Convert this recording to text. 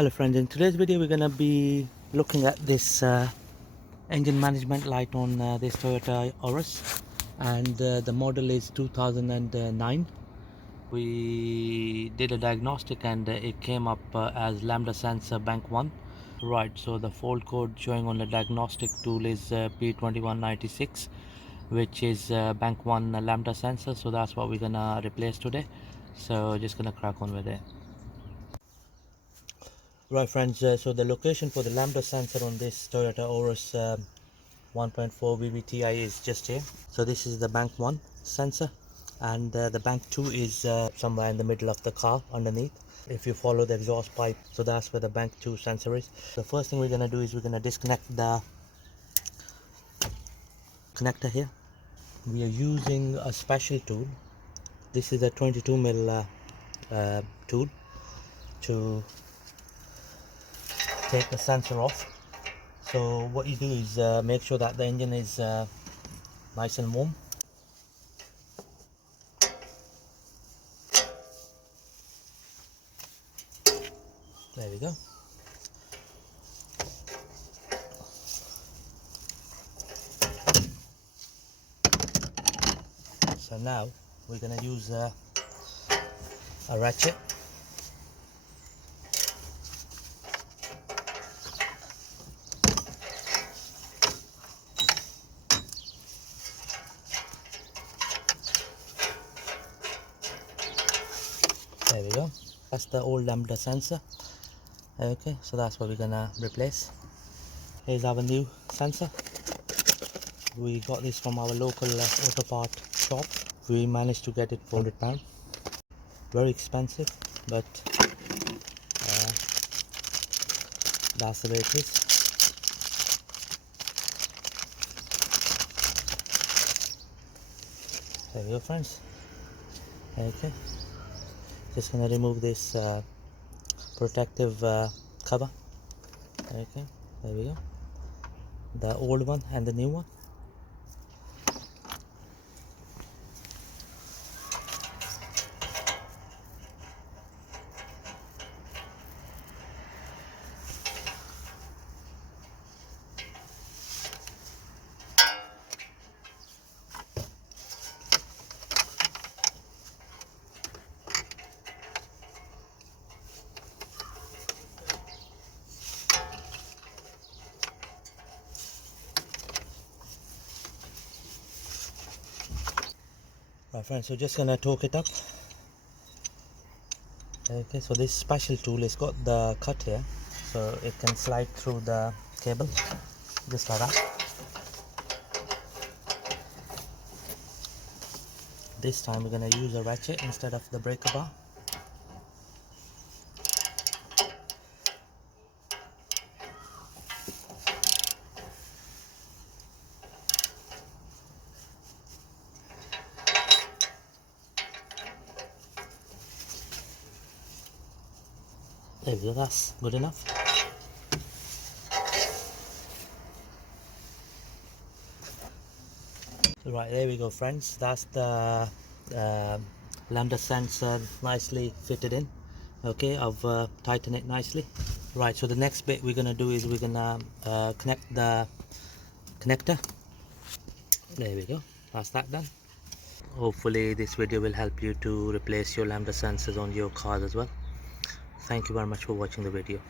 Hello friends, in today's video we're going to be looking at this engine management light on this Toyota Auris, and the model is 2009. We did a diagnostic and it came up as Lambda sensor bank 1. Right, so the fault code showing on the diagnostic tool is P2196, which is bank 1 Lambda sensor, so that's what we're going to replace today. So just going to crack on with it. Right friends, so the location for the Lambda sensor on this Toyota Auris 1.4 VVTi is just here. So this is the bank 1 sensor, and the bank 2 is somewhere in the middle of the car underneath. If you follow the exhaust pipe, so that's where the bank 2 sensor is. The first thing we're going to do is we're going to disconnect the connector here. We are using a special tool. This is a 22mm tool to take the sensor off. So what you do is make sure that the engine is nice and warm. There we go. So now we're going to use a ratchet. There we go. That's the old Lambda sensor. Okay, so that's what we're gonna replace. Here's our new sensor. We got this from our local auto part shop. We managed to get it for £100. Very expensive, but that's the way it is. There we go friends. Okay, just gonna remove this protective cover. Okay, there we go. The old one and the new one. Right friends, so just gonna torque it up. Okay, so this special tool has got the cut here, so it can slide through the cable just like that. This time we're gonna use a ratchet instead of the breaker bar. There we go, that's good enough. Right, there we go friends, that's the Lambda sensor nicely fitted in. Okay, I've tightened it nicely. Right, so the next bit we're gonna do is we're gonna connect the connector. There we go, that's that done. Hopefully this video will help you to replace your Lambda sensors on your cars as well. Thank you very much for watching the video.